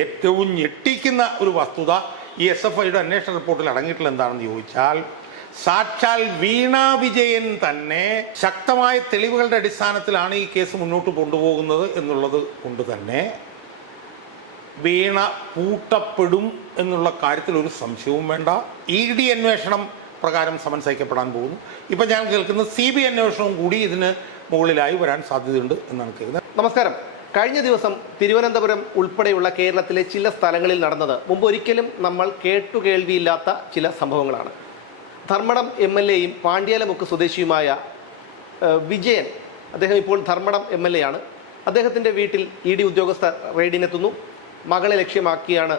ഏറ്റവും ഞെട്ടിക്കുന്ന ഒരു വസ്തുത ഈ SFIയുടെ അന്വേഷണ റിപ്പോർട്ടിൽ അടങ്ങിയിട്ടുള്ള എന്താണെന്ന് ചോദിച്ചാൽ, സാക്ഷാൽ വീണ വിജയൻ തന്നെ ശക്തമായ തെളിവുകളുടെ അടിസ്ഥാനത്തിലാണ് ഈ കേസ് മുന്നോട്ട് കൊണ്ടുപോകുന്നത് എന്നുള്ളത് കൊണ്ട് തന്നെ വീണ പൂട്ടപ്പെടും എന്നുള്ള കാര്യത്തിൽ ഒരു സംശയവും വേണ്ട. ED അന്വേഷണം പ്രകാരം സമൻസ് അയക്കപ്പെടാൻ പോകുന്നു. ഇപ്പം ഞാൻ കേൾക്കുന്നത് CBI അന്വേഷണവും കൂടി ഇതിന് മുകളിലായി വരാൻ സാധ്യതയുണ്ട് എന്നാണ് കേൾക്കുന്നത്. നമസ്കാരം. കഴിഞ്ഞ ദിവസം തിരുവനന്തപുരം ഉൾപ്പെടെയുള്ള കേരളത്തിലെ ചില സ്ഥലങ്ങളിൽ നടന്നത് മുമ്പ് ഒരിക്കലും നമ്മൾ കേട്ടുകേൾവിയില്ലാത്ത ചില സംഭവങ്ങളാണ്. ധർമ്മടം MLAയും പാണ്ഡ്യാലമുക്ക് സ്വദേശിയുമായ വിജയൻ, അദ്ദേഹം ഇപ്പോൾ ധർമ്മടം MLA ആണ്. അദ്ദേഹത്തിൻ്റെ വീട്ടിൽ ED ഉദ്യോഗസ്ഥർ റെയ്ഡിനെത്തുന്നു. മകളെ ലക്ഷ്യമാക്കിയാണ്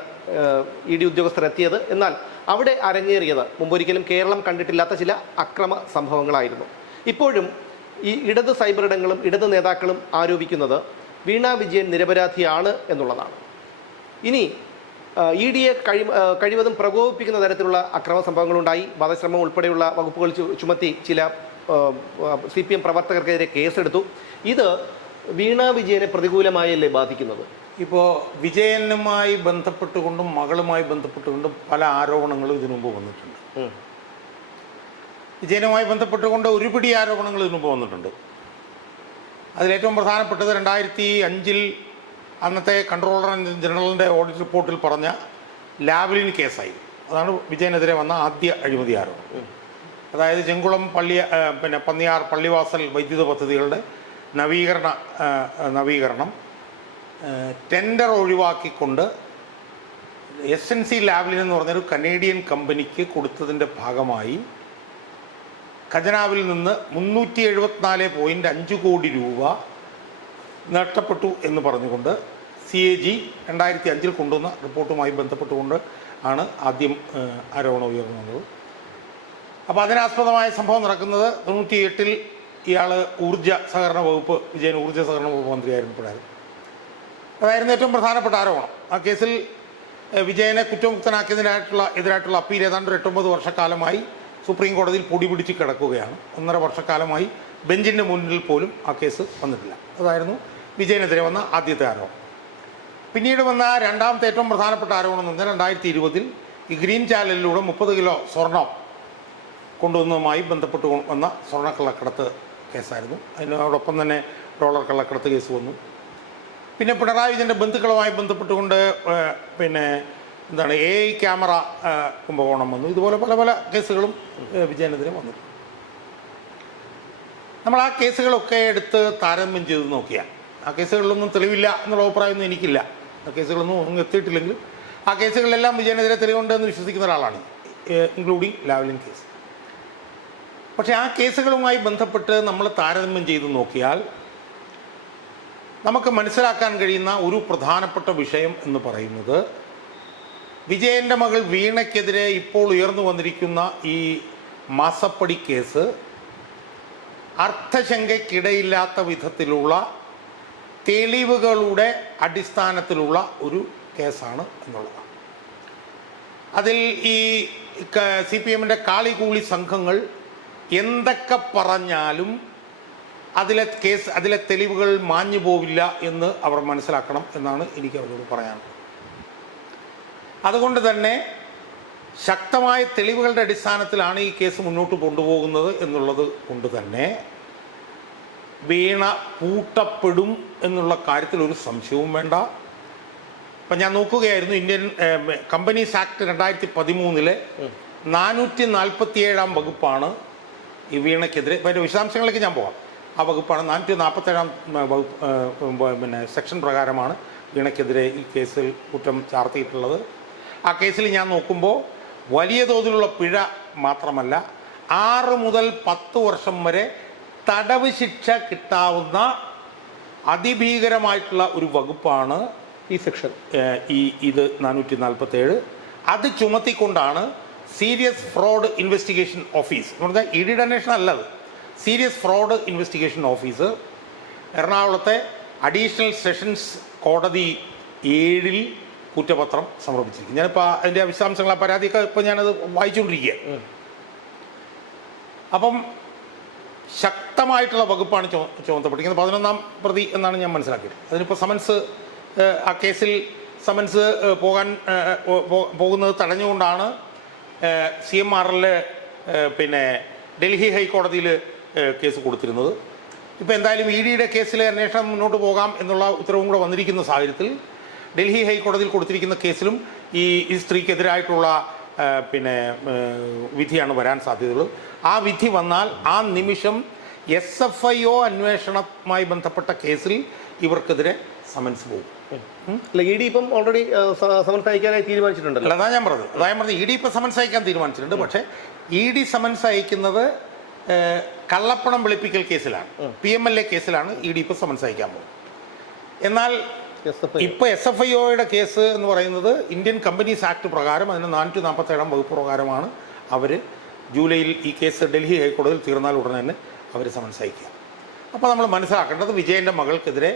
ED ഉദ്യോഗസ്ഥർ എത്തിയത്. എന്നാൽ അവിടെ അരങ്ങേറിയത് മുമ്പൊരിക്കലും കേരളം കണ്ടിട്ടില്ലാത്ത ചില അക്രമ സംഭവങ്ങളായിരുന്നു. ഇപ്പോഴും ഈ ഇടത് സൈബറിടങ്ങളും ഇടത് നേതാക്കളും ആരോപിക്കുന്നത് വീണ വിജയൻ നിരപരാധിയാണ് എന്നുള്ളതാണ്. ഇനി EDയെ കഴിവതും പ്രകോപിപ്പിക്കുന്ന തരത്തിലുള്ള അക്രമ സംഭവങ്ങളുണ്ടായി. വധശ്രമം ഉൾപ്പെടെയുള്ള വകുപ്പുകൾ ചുമത്തി ചില CPM പ്രവർത്തകർക്കെതിരെ കേസെടുത്തു. ഇത് വീണ വിജയനെ പ്രതികൂലമായല്ലേ ബാധിക്കുന്നത്? ഇപ്പോൾ വിജയനുമായി ബന്ധപ്പെട്ടുകൊണ്ടും മകളുമായി ബന്ധപ്പെട്ടുകൊണ്ടും പല ആരോപണങ്ങളും ഇതിനു മുമ്പ് വന്നിട്ടുണ്ട്. വിജയനുമായി ബന്ധപ്പെട്ടുകൊണ്ട് ഒരുപിടി ആരോപണങ്ങൾ ഇതിനു മുമ്പ് വന്നിട്ടുണ്ട്. അതിലേറ്റവും പ്രധാനപ്പെട്ടത് 2005 അന്നത്തെ കൺട്രോളർ ജനറലിൻ്റെ ഓഡിറ്റ് റിപ്പോർട്ടിൽ പറഞ്ഞ ലാവ്ലിൻ കേസായി. അതാണ് വിജയനെതിരെ വന്ന ആദ്യ അഴിമതി ആരോപണം. അതായത് ചെങ്കുളം പന്നിയാർ പള്ളിവാസൽ വൈദ്യുത പദ്ധതികളുടെ നവീകരണം ടെൻഡർ ഒഴിവാക്കിക്കൊണ്ട് SNC ലാവ്ലിൻ എന്ന് പറഞ്ഞൊരു കനേഡിയൻ കമ്പനിക്ക് കൊടുത്തതിൻ്റെ ഭാഗമായി ഖജനാവിൽ നിന്ന് 374.5 കോടി രൂപ നഷ്ടപ്പെട്ടു എന്ന് പറഞ്ഞുകൊണ്ട് CAG 2005 കൊണ്ടുവന്ന റിപ്പോർട്ടുമായി ബന്ധപ്പെട്ടുകൊണ്ട് ആണ് ആദ്യം ആരോപണം ഉയർന്നു വന്നത്. അപ്പോൾ അതിനാസ്പദമായ സംഭവം നടക്കുന്നത് 98 ഇയാൾ ഊർജ്ജ സഹകരണ വകുപ്പ്, വിജയൻ ഊർജ്ജ സഹകരണ വകുപ്പ് മന്ത്രിയായിരുന്നപ്പോഴായിരുന്നു. അതായിരുന്നു ഏറ്റവും പ്രധാനപ്പെട്ട ആരോപണം. ആ കേസിൽ വിജയനെ കുറ്റമുക്തനാക്കിയതിനെതിരായിട്ടുള്ള അപ്പീൽ ഏതാണ്ട് 8-9 വർഷക്കാലമായി സുപ്രീം കോടതിയിൽ പൊടി പിടിച്ച് കിടക്കുകയാണ്. 1.5 വർഷക്കാലമായി ബെഞ്ചിൻ്റെ മുന്നിൽ പോലും ആ കേസ് വന്നിട്ടില്ല. അതായിരുന്നു വിജയനെതിരെ വന്ന ആദ്യത്തെ ആരോപണം. പിന്നീട് വന്ന രണ്ടാമത്തെ ഏറ്റവും പ്രധാനപ്പെട്ട ആരോപണം എന്ന് പറഞ്ഞാൽ 2020 ഈ ഗ്രീൻ ചാനലിലൂടെ 30 കിലോ സ്വർണം കൊണ്ടുവന്നതുമായി ബന്ധപ്പെട്ട് വന്ന സ്വർണ്ണക്കള്ളക്കടത്ത് കേസായിരുന്നു. അതിനോടൊപ്പം തന്നെ ഡോളർ കള്ളക്കടത്ത് കേസ് വന്നു. പിന്നെ പിണറായി വിജയൻ്റെ ബന്ധുക്കളുമായി ബന്ധപ്പെട്ടുകൊണ്ട് AI ക്യാമറ കുംഭകോണം വന്നു. ഇതുപോലെ പല പല കേസുകളും വിജയനെതിരെ വന്നു. നമ്മൾ ആ കേസുകളൊക്കെ എടുത്ത് താരതമ്യം ചെയ്ത് നോക്കിയാൽ ആ കേസുകളിലൊന്നും തെളിവില്ല എന്നുള്ള അഭിപ്രായമൊന്നും എനിക്കില്ല. ആ കേസുകളൊന്നും ഒന്നും എത്തിയിട്ടില്ലെങ്കിലും ആ കേസുകളിലെല്ലാം വിജയനെതിരെ തെളിവുണ്ടെന്ന് വിശ്വസിക്കുന്ന ഒരാളാണ്, ഇൻക്ലൂഡിങ് ലാവ്ലിൻ കേസ്. പക്ഷേ ആ കേസുകളുമായി ബന്ധപ്പെട്ട് നമ്മൾ താരതമ്യം ചെയ്ത് നോക്കിയാൽ നമുക്ക് മനസ്സിലാക്കാൻ കഴിയുന്ന ഒരു പ്രധാനപ്പെട്ട വിഷയം എന്ന് പറയുന്നത് വിജയൻ്റെ മകൾ വീണയ്ക്കെതിരെ ഇപ്പോൾ ഉയർന്നു വന്നിരിക്കുന്ന ഈ മാസപ്പടി കേസ് അർത്ഥശങ്കയ്ക്കിടയില്ലാത്ത വിധത്തിലുള്ള തെളിവുകളുടെ അടിസ്ഥാനത്തിലുള്ള ഒരു എന്നുള്ളതാണ്. അതിൽ ഈ CPMൻ്റെ കാളികൂളി സംഘങ്ങൾ എന്തൊക്കെ പറഞ്ഞാലും അതിലെ തെളിവുകൾ മാഞ്ഞു പോവില്ല എന്ന് അവർ മനസ്സിലാക്കണം എന്നാണ് എനിക്ക് അവരോട് പറയാനുള്ളത്. അതുകൊണ്ട് തന്നെ ശക്തമായ തെളിവുകളുടെ അടിസ്ഥാനത്തിലാണ് ഈ കേസ് മുന്നോട്ട് കൊണ്ടുപോകുന്നത് എന്നുള്ളത് കൊണ്ട് തന്നെ വീണ പൂട്ടപ്പെടും എന്നുള്ള കാര്യത്തിൽ ഒരു സംശയവും വേണ്ട. ഇപ്പം ഞാൻ നോക്കുകയായിരുന്നു, ഇന്ത്യൻ കമ്പനീസ് ആക്ട് 2013 447 വകുപ്പാണ് ഈ വീണയ്ക്കെതിരെ. അതിൻ്റെ വിശദാംശങ്ങളിലേക്ക് ഞാൻ പോകാം. ആ വകുപ്പാണ് 447 വകുപ്പ് സെക്ഷൻ പ്രകാരമാണ് വീണയ്ക്കെതിരെ ഈ കേസിൽ കുറ്റം ചാർത്തിയിട്ടുള്ളത്. ആ കേസിൽ ഞാൻ നോക്കുമ്പോൾ വലിയ തോതിലുള്ള പിഴ മാത്രമല്ല 6 മുതൽ 10 വർഷം വരെ തടവ് ശിക്ഷ കിട്ടാവുന്ന അതിഭീകരമായിട്ടുള്ള ഒരു വകുപ്പാണ് ഈ സെക്ഷൻ ഇത് 447. അത് ചുമത്തിക്കൊണ്ടാണ് സീരിയസ് ഫ്രോഡ് ഇൻവെസ്റ്റിഗേഷൻ ഓഫീസ് എന്ന് പറഞ്ഞാൽ ED അന്വേഷണം അല്ലത്, സീരിയസ് ഫ്രോഡ് ഇൻവെസ്റ്റിഗേഷൻ ഓഫീസ് എറണാകുളത്തെ അഡീഷണൽ സെഷൻസ് കോടതി 7 കുറ്റപത്രം സമർപ്പിച്ചിരിക്കും. ഞാനിപ്പോൾ അതിൻ്റെ വിശദാംശങ്ങൾ ആ പരാതിയൊക്കെ ഇപ്പോൾ ഞാനത് വായിച്ചുകൊണ്ടിരിക്കുക. അപ്പം ശക്തമായിട്ടുള്ള വകുപ്പാണ് ചുമത്തപ്പെട്ടിരിക്കുന്നത്. 11-ാം പ്രതി എന്നാണ് ഞാൻ മനസ്സിലാക്കിയത്. അതിനിപ്പോൾ സമൻസ് ആ കേസിൽ സമൻസ് പോകുന്നത് തടഞ്ഞുകൊണ്ടാണ് CMRL പിന്നെ ഡൽഹി ഹൈക്കോടതിയിൽ കേസ് കൊടുത്തിരുന്നത്. ഇപ്പോൾ എന്തായാലും EDയുടെ കേസിൽ അന്വേഷണം മുന്നോട്ട് പോകാം എന്നുള്ള ഉത്തരവും കൂടെ വന്നിരിക്കുന്ന സാഹചര്യത്തിൽ ഡൽഹി ഹൈക്കോടതിയിൽ കൊടുത്തിരിക്കുന്ന കേസിലും ഈ സ്ത്രീക്കെതിരായിട്ടുള്ള പിന്നെ വിധിയാണ് വരാൻ സാധ്യതയുള്ളത്. ആ വിധി വന്നാൽ ആ നിമിഷം SFIO അന്വേഷണവുമായി ബന്ധപ്പെട്ട കേസിൽ ഇവർക്കെതിരെ സമൻസ് പോകും. ED ഇപ്പം ഓൾറെഡി സമൻസ് അയക്കാനായി തീരുമാനിച്ചിട്ടുണ്ടല്ലോ. അതാ ഞാൻ പറഞ്ഞത് ED ഇപ്പം സമൻസ് അയക്കാൻ തീരുമാനിച്ചിട്ടുണ്ട്. പക്ഷേ ED സമൻസ് അയക്കുന്നത് കള്ളപ്പണം വെളുപ്പിക്കൽ കേസിലാണ്, PMLA കേസിലാണ് ED ഇപ്പം സമൻസ് അയക്കാൻ പോകുന്നത്. എന്നാൽ ഇപ്പോൾ SFIOയുടെ കേസ് എന്ന് പറയുന്നത് ഇന്ത്യൻ കമ്പനീസ് ആക്ട് പ്രകാരം അതിന് 447 വകുപ്പ് പ്രകാരമാണ് അവർ ജൂലൈയിൽ ഈ കേസ് ഡൽഹി ഹൈക്കോടതിയിൽ തീർന്നാൽ ഉടനെ തന്നെ അവർ സമൻസ് അയക്കുക. അപ്പോൾ നമ്മൾ മനസ്സിലാക്കേണ്ടത് വിജയൻ്റെ മകൾക്കെതിരെ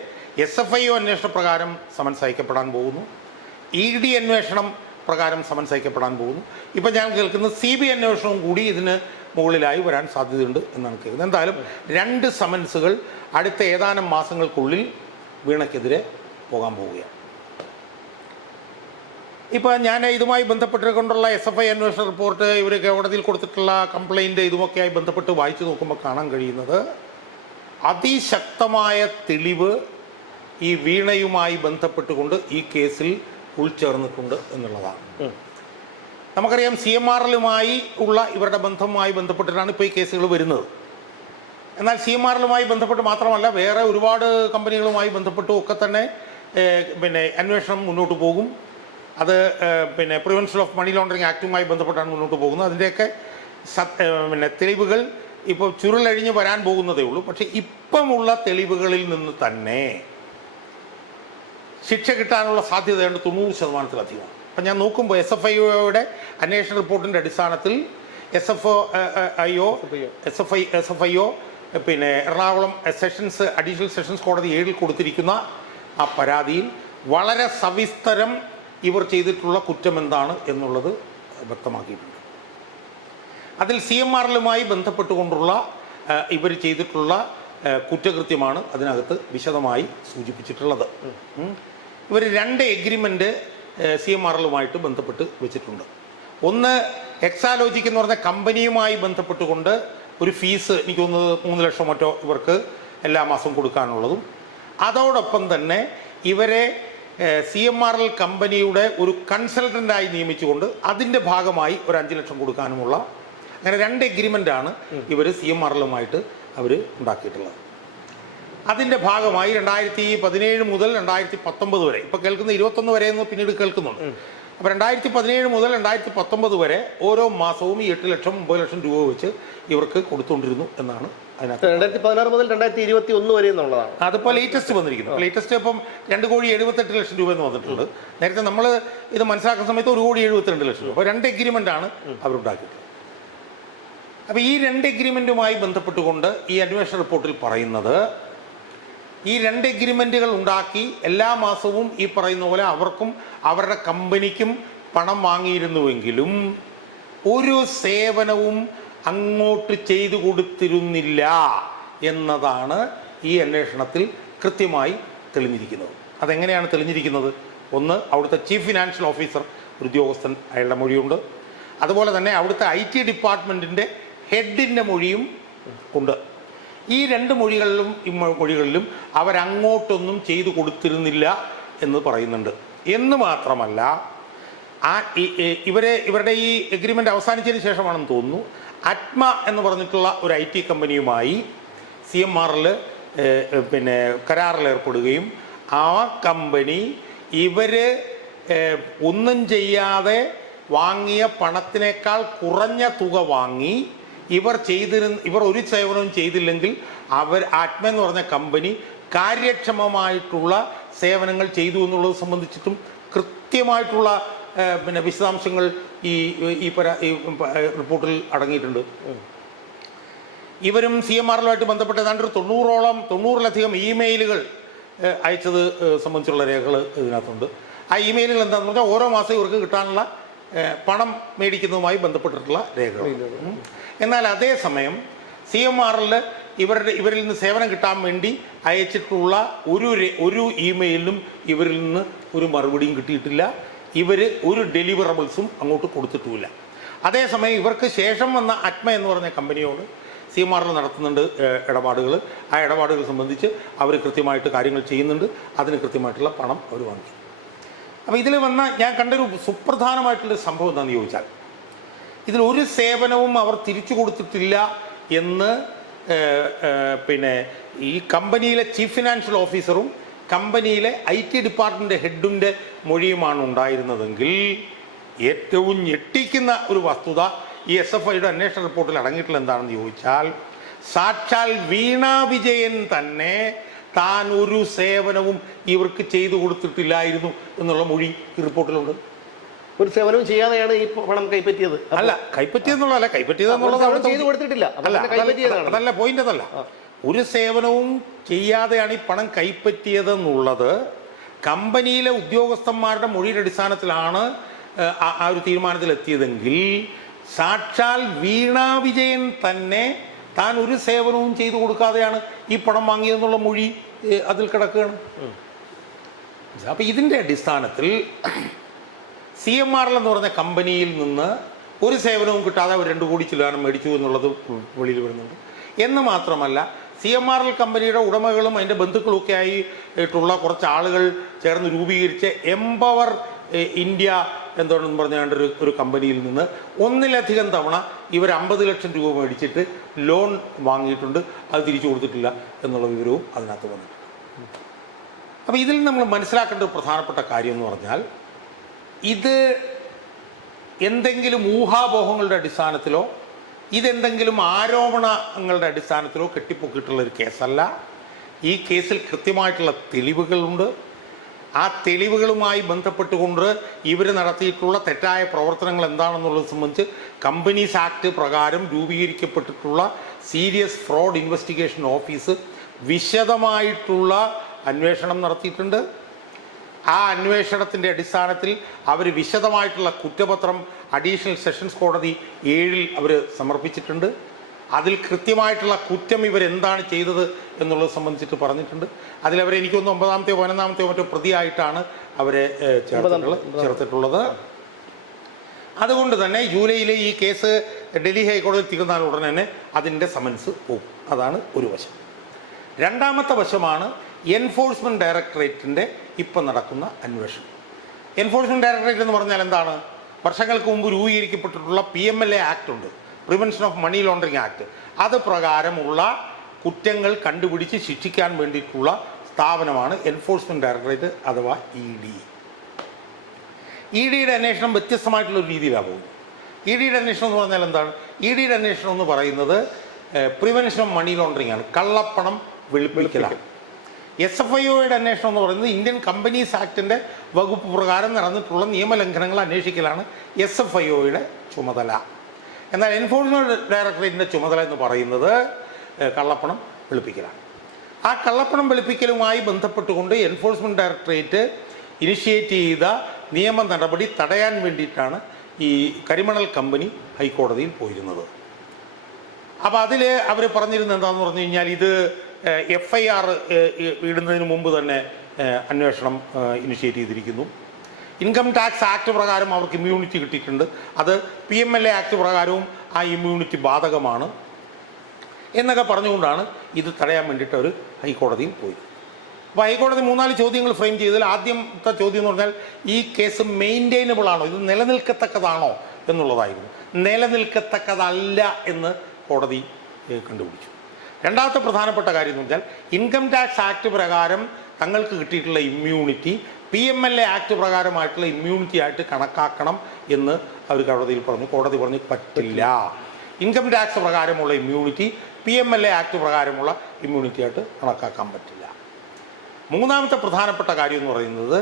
SFIO അന്വേഷണ പ്രകാരം സമൻസ് അയക്കപ്പെടാൻ പോകുന്നു, ED അന്വേഷണം പ്രകാരം സമൻസ് അയക്കപ്പെടാൻ പോകുന്നു. ഇപ്പം ഞാൻ കേൾക്കുന്നത് CBI അന്വേഷണവും കൂടി ഇതിന് മുകളിലായി വരാൻ സാധ്യതയുണ്ട് എന്നാണ് കേൾക്കുന്നത്. എന്തായാലും 2 സമൻസുകൾ അടുത്ത ഏതാനും മാസങ്ങൾക്കുള്ളിൽ വീണയ്ക്കെതിരെ പോകാൻ പോവുകയാണ്. ഇപ്പോൾ ഞാൻ ഇതുമായി ബന്ധപ്പെട്ടുകൊണ്ടുള്ള SFI അന്വേഷണ റിപ്പോർട്ട് ഇവർ കോടതിയിൽ കൊടുത്തിട്ടുള്ള കംപ്ലൈൻറ്റ് ഇതുമൊക്കെയായി ബന്ധപ്പെട്ട് വായിച്ചു നോക്കുമ്പോൾ കാണാൻ കഴിയുന്നത് അതിശക്തമായ തെളിവ് ഈ വീണയുമായി ബന്ധപ്പെട്ടുകൊണ്ട് ഈ കേസിൽ ഉൾച്ചേർന്നിട്ടുണ്ട് എന്നുള്ളതാണ്. നമുക്കറിയാം CMRLുമായി ഉള്ള ഇവരുടെ ബന്ധവുമായി ബന്ധപ്പെട്ടിട്ടാണ് ഇപ്പോൾ ഈ കേസുകൾ വരുന്നത്. എന്നാൽ CMRLുമായി ബന്ധപ്പെട്ട് മാത്രമല്ല വേറെ ഒരുപാട് കമ്പനികളുമായി ബന്ധപ്പെട്ടും ഒക്കെ തന്നെ പിന്നെ അന്വേഷണം മുന്നോട്ട് പോകും. അത് പിന്നെ പ്രിവെൻഷൻ ഓഫ് മണി ലോണ്ടറിങ് ആക്റ്റുമായി ബന്ധപ്പെട്ടാണ് മുന്നോട്ട് പോകുന്നത്. അതിൻ്റെയൊക്കെ പിന്നെ തെളിവുകൾ ഇപ്പോൾ ചുരുളഴിഞ്ഞ് വരാൻ പോകുന്നതേ ഉള്ളൂ. പക്ഷേ ഇപ്പമുള്ള തെളിവുകളിൽ നിന്ന് തന്നെ ശിക്ഷ കിട്ടാനുള്ള സാധ്യതയുണ്ട് 90%-ലധികമാണ്. അപ്പം ഞാൻ നോക്കുമ്പോൾ SFIOയുടെ അന്വേഷണ റിപ്പോർട്ടിൻ്റെ അടിസ്ഥാനത്തിൽ SFIO പിന്നെ എറണാകുളം അഡീഷണൽ സെഷൻസ് കോടതി 7 കൊടുത്തിരിക്കുന്ന ആ പരാതിയിൽ വളരെ സവിസ്തരം ഇവർ ചെയ്തിട്ടുള്ള കുറ്റം എന്താണ് എന്നുള്ളത് വ്യക്തമാക്കിയിട്ടുണ്ട്. അതിൽ CMRLുമായി ബന്ധപ്പെട്ടുകൊണ്ടുള്ള ഇവർ ചെയ്തിട്ടുള്ള കുറ്റകൃത്യമാണ് അതിനകത്ത് വിശദമായി സൂചിപ്പിച്ചിട്ടുള്ളത്. ഇവർ 2 എഗ്രിമെൻ്റ് CMRLുമായിട്ട് ബന്ധപ്പെട്ട് വെച്ചിട്ടുണ്ട്. ഒന്ന് എക്സാലോജിക് എന്ന് പറഞ്ഞ കമ്പനിയുമായി ബന്ധപ്പെട്ടുകൊണ്ട് ഒരു ഫീസ് എനിക്ക് തോന്നുന്നത് 3 ലക്ഷം മറ്റോ ഇവർക്ക് എല്ലാ മാസവും കൊടുക്കാനുള്ളതും, അതോടൊപ്പം തന്നെ ഇവരെ CMRL കമ്പനിയുടെ ഒരു കൺസൾട്ടൻ്റായി നിയമിച്ചുകൊണ്ട് അതിൻ്റെ ഭാഗമായി ഒരു 5 ലക്ഷം കൊടുക്കാനുമുള്ള അങ്ങനെ 2 എഗ്രിമെൻ്റാണ് ഇവർ CMRLുമായിട്ട് അവർ ഉണ്ടാക്കിയിട്ടുള്ളത്. അതിൻ്റെ ഭാഗമായി 2017 മുതൽ 2019 വരെ, ഇപ്പോൾ കേൾക്കുന്ന 21 വരെ എന്ന് പിന്നീട് കേൾക്കുന്നുണ്ട്. അപ്പോൾ 2017 മുതൽ 2019 വരെ ഓരോ മാസവും ഈ 8 ലക്ഷം 9 ലക്ഷം രൂപ വെച്ച് ഇവർക്ക് കൊടുത്തുകൊണ്ടിരുന്നു എന്നാണ് അതിനകത്ത്. 2016 മുതൽ 2021 വരെ എന്നുള്ളതാണ്. അതിപ്പോൾ ലേറ്റസ്റ്റ് വന്നിരിക്കുന്നു. ലേറ്റസ്റ്റ് ഇപ്പം 2,78 ലക്ഷം രൂപ എന്ന് വന്നിട്ടുണ്ട്. നേരത്തെ നമ്മൾ ഇത് മനസ്സിലാക്കുന്ന സമയത്ത് 1,72 ലക്ഷം രൂപ. അപ്പോൾ 2 എഗ്രിമെൻ്റാണ് അവരുണ്ടാക്കിയിട്ടുള്ളത്. അപ്പോൾ ഈ 2 എഗ്രിമെൻറ്റുമായി ബന്ധപ്പെട്ടുകൊണ്ട് ഈ അന്വേഷണ റിപ്പോർട്ടിൽ പറയുന്നത് ഈ 2 എഗ്രിമെൻറ്റുകൾ ഉണ്ടാക്കി എല്ലാ മാസവും ഈ പറയുന്ന പോലെ അവർക്കും അവരുടെ കമ്പനിക്കും പണം വാങ്ങിയിരുന്നുവെങ്കിലും ഒരു സേവനവും അങ്ങോട്ട് ചെയ്തു കൊടുത്തിരുന്നില്ല എന്നതാണ് ഈ അന്വേഷണത്തിൽ കൃത്യമായി തെളിഞ്ഞിരിക്കുന്നത്. അതെങ്ങനെയാണ് തെളിഞ്ഞിരിക്കുന്നത്? ഒന്ന്, അവിടുത്തെ ചീഫ് ഫിനാൻഷ്യൽ ഓഫീസർ ഒരു ഉദ്യോഗസ്ഥൻ, അയാളുടെ മൊഴിയുണ്ട്. അതുപോലെ തന്നെ അവിടുത്തെ IT ഡിപ്പാർട്ട്മെൻറ്റിൻ്റെ ഹെഡിൻ്റെ മൊഴിയും ഉണ്ട്. ഈ 2 മൊഴികളിലും അവരങ്ങോട്ടൊന്നും ചെയ്തു കൊടുത്തിരുന്നില്ല എന്ന് പറയുന്നുണ്ട്. എന്ന് മാത്രമല്ല ഇവരുടെ ഈ എഗ്രിമെൻ്റ് അവസാനിച്ചതിന് ശേഷമാണെന്ന് തോന്നുന്നു അറ്റ്മ എന്ന് പറഞ്ഞിട്ടുള്ള ഒരു IT കമ്പനിയുമായി CMRL പിന്നെ കരാറിൽ ഏർപ്പെടുകയും ആ കമ്പനി ഇവർ ഒന്നും ചെയ്യാതെ വാങ്ങിയ പണത്തിനേക്കാൾ കുറഞ്ഞ തുക വാങ്ങി ഇവർ ഒരു സേവനവും ചെയ്തില്ലെങ്കിൽ ആത്മ എന്ന് പറഞ്ഞ കമ്പനി കാര്യക്ഷമമായിട്ടുള്ള സേവനങ്ങൾ ചെയ്തു എന്നുള്ളത് സംബന്ധിച്ചിട്ടും കൃത്യമായിട്ടുള്ള പിന്നെ വിശദാംശങ്ങൾ ഈ റിപ്പോർട്ടിൽ അടങ്ങിയിട്ടുണ്ട്. ഇവരും CMRLുമായിട്ട് ബന്ധപ്പെട്ട് ഏതാണ്ട് 90-ലധികം ഇമെയിലുകൾ അയച്ചത് സംബന്ധിച്ചുള്ള രേഖകൾ ഇതിനകത്തുണ്ട്. ആ ഇമെയിലുകൾ എന്താണെന്ന് പറഞ്ഞാൽ ഓരോ മാസം ഇവർക്ക് കിട്ടാനുള്ള പണം മേടിക്കുന്നതുമായി ബന്ധപ്പെട്ടിട്ടുള്ള രേഖകൾ. എന്നാൽ അതേസമയം CMRL ഇവരിൽ നിന്ന് സേവനം കിട്ടാൻ വേണ്ടി അയച്ചിട്ടുള്ള ഒരു ഇമെയിലിനും ഇവരിൽ നിന്ന് ഒരു മറുപടിയും കിട്ടിയിട്ടില്ല. ഇവർ ഒരു ഡെലിവറബിൾസും അങ്ങോട്ട് കൊടുത്തിട്ടുമില്ല. അതേസമയം ഇവർക്ക് ശേഷം വന്ന അറ്റ്മ എന്ന് പറഞ്ഞ കമ്പനിയോട് CMRL നടത്തുന്നുണ്ട് ഇടപാടുകൾ. ആ ഇടപാടുകൾ സംബന്ധിച്ച് അവർ കൃത്യമായിട്ട് കാര്യങ്ങൾ ചെയ്യുന്നുണ്ട്. അതിന് കൃത്യമായിട്ടുള്ള പണം അവർ വാങ്ങി. അപ്പോൾ ഇതിൽ വന്ന ഞാൻ കണ്ടൊരു സുപ്രധാനമായിട്ടുള്ളൊരു സംഭവം എന്താണെന്ന് ചോദിച്ചാൽ, ഇതിലൊരു സേവനവും അവർ തിരിച്ചു കൊടുത്തിട്ടില്ല എന്ന് പിന്നെ ഈ കമ്പനിയിലെ ചീഫ് ഫിനാൻഷ്യൽ ഓഫീസറും കമ്പനിയിലെ IT ഡിപ്പാർട്ട്മെൻ്റ് ഹെഡിൻ്റെ മൊഴിയുമാണ് ഉണ്ടായിരുന്നതെങ്കിൽ, ഏറ്റവും ഞെട്ടിക്കുന്ന ഒരു വസ്തുത ഈ SFIയുടെ അന്വേഷണ റിപ്പോർട്ടിൽ അടങ്ങിയിട്ടുള്ള എന്താണെന്ന് ചോദിച്ചാൽ, സാക്ഷാൽ വീണ വിജയൻ തന്നെ താൻ ഒരു സേവനവും ഇവർക്ക് ചെയ്തു കൊടുത്തിട്ടില്ലായിരുന്നു എന്നുള്ള മൊഴി ഈ റിപ്പോർട്ടിലുണ്ട്. ഒരു സേവനവും ചെയ്യാതെയാണ് ഈ പണം കൈപ്പറ്റിയത്. അല്ല, കൈപ്പറ്റിയെന്നുള്ളതല്ല, ചെയ്തു കൊടുത്തിട്ടില്ല. അതല്ല പോയിന്റ്. അതല്ല, ഒരു സേവനവും ചെയ്യാതെയാണ് ഈ പണം കൈപ്പറ്റിയതെന്നുള്ളത് കമ്പനിയിലെ ഉദ്യോഗസ്ഥന്മാരുടെ മൊഴിയുടെ അടിസ്ഥാനത്തിലാണ് ആ ഒരു തീരുമാനത്തിലെത്തിയതെങ്കിൽ, സാക്ഷാൽ വീണ വിജയൻ തന്നെ താൻ ഒരു സേവനവും ചെയ്തു കൊടുക്കാതെയാണ് ഈ പണം വാങ്ങിയതെന്നുള്ള മൊഴി അതിൽ കിടക്കുകയാണ്. അപ്പം ഇതിൻ്റെ അടിസ്ഥാനത്തിൽ CMRL എന്ന് പറഞ്ഞ കമ്പനിയിൽ നിന്ന് ഒരു സേവനവും കിട്ടാതെ അവർ 2 കോടി ചില്ലാനം മേടിച്ചു എന്നുള്ളത് വെളിയിൽ വരുന്നുണ്ട്. എന്ന് മാത്രമല്ല, CMRL കമ്പനിയുടെ ഉടമകളും അതിൻ്റെ ബന്ധുക്കളുമൊക്കെ ആയിട്ടുള്ള കുറച്ച് ആളുകൾ ചേർന്ന് രൂപീകരിച്ച എംപവർ ഇന്ത്യ എന്താണെന്ന് പറഞ്ഞാണ്ട് ഒരു കമ്പനിയിൽ നിന്ന് ഒന്നിലധികം തവണ ഇവർ 50 ലക്ഷം രൂപ മേടിച്ചിട്ട് ലോൺ വാങ്ങിയിട്ടുണ്ട്. അത് തിരിച്ചു കൊടുത്തിട്ടില്ല എന്നുള്ള വിവരവും അതിനകത്ത് വന്നിട്ടുണ്ട്. അപ്പോൾ ഇതിൽ നമ്മൾ മനസ്സിലാക്കേണ്ട ഒരു പ്രധാനപ്പെട്ട കാര്യം എന്ന് പറഞ്ഞാൽ, ഇത് എന്തെങ്കിലും ഊഹാപോഹങ്ങളുടെ അടിസ്ഥാനത്തിലോ ഇതെന്തെങ്കിലും ആരോപണങ്ങളുടെ അടിസ്ഥാനത്തിലോ കെട്ടിപ്പൊക്കിയിട്ടുള്ളൊരു കേസല്ല. ഈ കേസിൽ കൃത്യമായിട്ടുള്ള തെളിവുകളുണ്ട്. ആ തെളിവുകളുമായി ബന്ധപ്പെട്ടുകൊണ്ട് ഇവർ നടത്തിയിട്ടുള്ള തെറ്റായ പ്രവർത്തനങ്ങൾ എന്താണെന്നുള്ളത് സംബന്ധിച്ച് കമ്പനീസ് ആക്ട് പ്രകാരം രൂപീകരിക്കപ്പെട്ടിട്ടുള്ള സീരിയസ് ഫ്രോഡ് ഇൻവെസ്റ്റിഗേഷൻ ഓഫീസ് വിശദമായിട്ടുള്ള അന്വേഷണം നടത്തിയിട്ടുണ്ട്. ആ അന്വേഷണത്തിൻ്റെ അടിസ്ഥാനത്തിൽ അവർ വിശദമായിട്ടുള്ള കുറ്റപത്രം അഡീഷണൽ സെഷൻസ് കോടതി 7 അവർ സമർപ്പിച്ചിട്ടുണ്ട്. അതിൽ കൃത്യമായിട്ടുള്ള കുറ്റം ഇവരെന്താണ് ചെയ്തത് എന്നുള്ളത് സംബന്ധിച്ചിട്ട് പറഞ്ഞിട്ടുണ്ട്. അതിലവരെ എനിക്കൊന്ന് 9-ാമത്തെയോ 11-ാമത്തെയോ മറ്റോ പ്രതിയായിട്ടാണ് അവരെ ചേർത്തിട്ടുള്ളത്. അതുകൊണ്ട് തന്നെ ജൂലൈയിലെ ഈ കേസ് ഡൽഹി ഹൈക്കോടതിയിൽ തീർന്നാൽ ഉടനെ തന്നെ അതിൻ്റെ സമൻസ് പോകും. അതാണ് ഒരു വശം. രണ്ടാമത്തെ വശമാണ് എൻഫോഴ്സ്മെൻറ്റ് ഡയറക്ടറേറ്റിൻ്റെ ഇപ്പം നടക്കുന്ന അന്വേഷണം. എൻഫോഴ്സ്മെൻറ്റ് ഡയറക്ടറേറ്റ് എന്ന് പറഞ്ഞാൽ എന്താണ്? വർഷങ്ങൾക്ക് മുമ്പ് രൂപീകരിക്കപ്പെട്ടിട്ടുള്ള PMLA ആക്ട് ഉണ്ട്, prevention of money laundering act. അത് പ്രകാരമുള്ള കുറ്റങ്ങൾ കണ്ടുപിടിച്ച് ശിക്ഷിക്കാൻ വേണ്ടിയിട്ടുള്ള സ്ഥാപനമാണ് എൻഫോഴ്സ്മെൻറ്റ് ഡയറക്ടറേറ്റ് അഥവാ ED. EDയുടെ അന്വേഷണം വ്യത്യസ്തമായിട്ടുള്ളൊരു രീതിയിലാണ് പോകുന്നത്. EDയുടെ അന്വേഷണം എന്ന് പറഞ്ഞാൽ എന്താണ്? EDയുടെ അന്വേഷണം എന്ന് പറയുന്നത് പ്രിവെൻഷൻ ഓഫ് മണി ലോണ്ടറിങ് ആണ്, കള്ളപ്പണം വെളുപ്പിക്കലാണ്. SFIOയുടെ അന്വേഷണം എന്ന് പറയുന്നത് ഇന്ത്യൻ കമ്പനീസ് ആക്ടിൻ്റെ വകുപ്പ് പ്രകാരം നടന്നിട്ടുള്ള നിയമലംഘനങ്ങൾ അന്വേഷിക്കലാണ് SFIOയുടെ ചുമതല. എന്നാൽ എൻഫോഴ്സ്മെൻറ്റ് ഡയറക്ടറേറ്റിൻ്റെ ചുമതല എന്ന് പറയുന്നത് കള്ളപ്പണം വെളുപ്പിക്കലാണ്. ആ കള്ളപ്പണം വെളുപ്പിക്കലുമായി ബന്ധപ്പെട്ടുകൊണ്ട് എൻഫോഴ്സ്മെൻറ്റ് ഡയറക്ടറേറ്റ് ഇനിഷ്യേറ്റ് ചെയ്ത നിയമ നടപടി തടയാൻ വേണ്ടിയിട്ടാണ് ഈ കരിമണൽ കമ്പനി ഹൈക്കോടതിയിൽ പോയിരുന്നത്. അപ്പോൾ അതിൽ അവർ പറഞ്ഞിരുന്നത് എന്താണെന്ന് പറഞ്ഞു കഴിഞ്ഞാൽ, ഇത് FIR ഇടുന്നതിന് മുമ്പ് തന്നെ അന്വേഷണം ഇനിഷ്യേറ്റ് ചെയ്തിരിക്കുന്നു. ഇൻകം ടാക്സ് ആക്ട് പ്രകാരം അവർക്ക് ഇമ്മ്യൂണിറ്റി കിട്ടിയിട്ടുണ്ട്. അത് PMLA ആക്ട് പ്രകാരവും ആ ഇമ്മ്യൂണിറ്റി ബാധകമാണ് എന്നൊക്കെ പറഞ്ഞുകൊണ്ടാണ് ഇത് തടയാൻ വേണ്ടിയിട്ട് അവർ ഹൈക്കോടതിയിൽ പോയി. അപ്പോൾ ഹൈക്കോടതി 3-4 ചോദ്യങ്ങൾ ഫ്രെയിം ചെയ്തതിൽ ആദ്യത്തെ ചോദ്യം എന്ന് പറഞ്ഞാൽ, ഈ കേസ് മെയിൻറ്റെയിനബിൾ ആണോ, ഇത് നിലനിൽക്കത്തക്കതാണോ എന്നുള്ളതായിരുന്നു. നിലനിൽക്കത്തക്കതല്ല എന്ന് കോടതി കണ്ടുപിടിച്ചു. രണ്ടാമത്തെ പ്രധാനപ്പെട്ട കാര്യം എന്ന് പറഞ്ഞാൽ, ഇൻകം ടാക്സ് ആക്ട് പ്രകാരം തങ്ങൾക്ക് കിട്ടിയിട്ടുള്ള ഇമ്മ്യൂണിറ്റി PMLA ആക്ട് പ്രകാരമായിട്ടുള്ള ഇമ്മ്യൂണിറ്റി ആയിട്ട് കണക്കാക്കണം എന്ന് അവർ കോടതിയിൽ പറഞ്ഞു. കോടതി പറഞ്ഞു പറ്റില്ല, ഇൻകം ടാക്സ് പ്രകാരമുള്ള ഇമ്മ്യൂണിറ്റി PMLA ആക്ട് പ്രകാരമുള്ള ഇമ്മ്യൂണിറ്റി ആയിട്ട് കണക്കാക്കാൻ പറ്റില്ല. മൂന്നാമത്തെ പ്രധാനപ്പെട്ട കാര്യം എന്ന് പറയുന്നത്,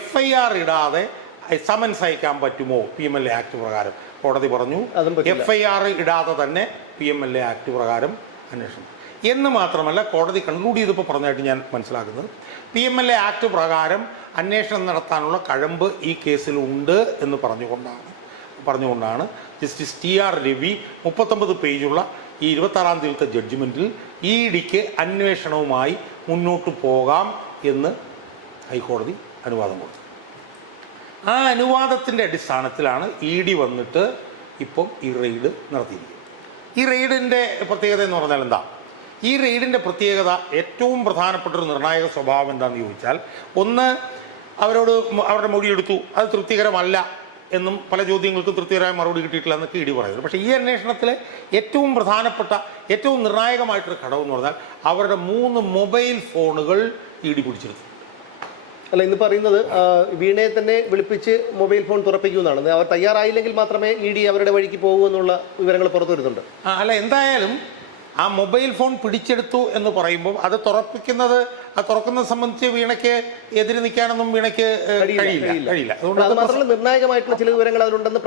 FIR ഇടാതെ സമൻസ് അയക്കാൻ പറ്റുമോ PMLA ആക്ട് പ്രകാരം? കോടതി പറഞ്ഞു FIR ഇടാതെ തന്നെ PMLA ആക്ട് പ്രകാരം അന്വേഷണം. എന്ന് മാത്രമല്ല, കോടതി കൺക്ലൂഡ് ചെയ്തപ്പോൾ പറഞ്ഞായിട്ട് ഞാൻ മനസ്സിലാക്കുന്നത്, PMLA ആക്ട് പ്രകാരം അന്വേഷണം നടത്താനുള്ള കഴമ്പ് ഈ കേസിലുണ്ട് എന്ന് പറഞ്ഞുകൊണ്ടാണ് ജസ്റ്റിസ് TR രവി 39 പേജുള്ള ഈ 26-ാം തീയതിയിലത്തെ ജഡ്ജ്മെൻറ്റിൽ EDക്ക് അന്വേഷണവുമായി മുന്നോട്ട് പോകാം എന്ന് ഹൈക്കോടതി അനുവാദം കൊടുത്തു. ആ അനുവാദത്തിൻ്റെ അടിസ്ഥാനത്തിലാണ് ED വന്നിട്ട് ഇപ്പം ഈ റെയ്ഡ് നടത്തിയിരിക്കുന്നത്. ഈ റെയ്ഡിൻ്റെ പ്രത്യേകത എന്ന് പറഞ്ഞാൽ എന്താ? ഈ റെയ്ഡിൻ്റെ പ്രത്യേകത ഏറ്റവും പ്രധാനപ്പെട്ട ഒരു നിർണായക സ്വഭാവം എന്താണെന്ന് ചോദിച്ചാൽ, ഒന്ന്, അവരുടെ മൊഴിയെടുത്തു, അത് തൃപ്തികരമല്ല എന്നും പല ചോദ്യങ്ങൾക്കും തൃപ്തികരമായ മറുപടി കിട്ടിയിട്ടില്ല എന്നൊക്കെ ED പറയുന്നത്. പക്ഷേ ഈ അന്വേഷണത്തിലെ ഏറ്റവും പ്രധാനപ്പെട്ട, ഏറ്റവും നിർണായകമായിട്ടൊരു ഘടകം എന്ന് പറഞ്ഞാൽ അവരുടെ 3 മൊബൈൽ ഫോണുകൾ ED പിടിച്ചെടുത്തു. അല്ല, ഇന്ന് പറയുന്നത് വീണയെ തന്നെ വിളിപ്പിച്ച് മൊബൈൽ ഫോൺ തുറപ്പിക്കുമെന്നാണ്. അവർ തയ്യാറായില്ലെങ്കിൽ മാത്രമേ ED അവരുടെ വഴിക്ക് പോകൂ എന്നുള്ള വിവരങ്ങൾ പുറത്തു വരുന്നുണ്ട്. അല്ല, എന്തായാലും ആ മൊബൈൽ ഫോൺ പിടിച്ചെടുത്തു എന്ന് പറയുമ്പോൾ അത് തുറക്കുന്നത് സംബന്ധിച്ച് വീണയ്ക്ക് എതിര് നിൽക്കാനൊന്നും വീണയ്ക്ക് കഴിയില്ല. അതുകൊണ്ട് മാത്രമല്ല, നിർണായകമായിട്ടുള്ള ചില വിവരങ്ങൾ അതിലുണ്ടെന്ന്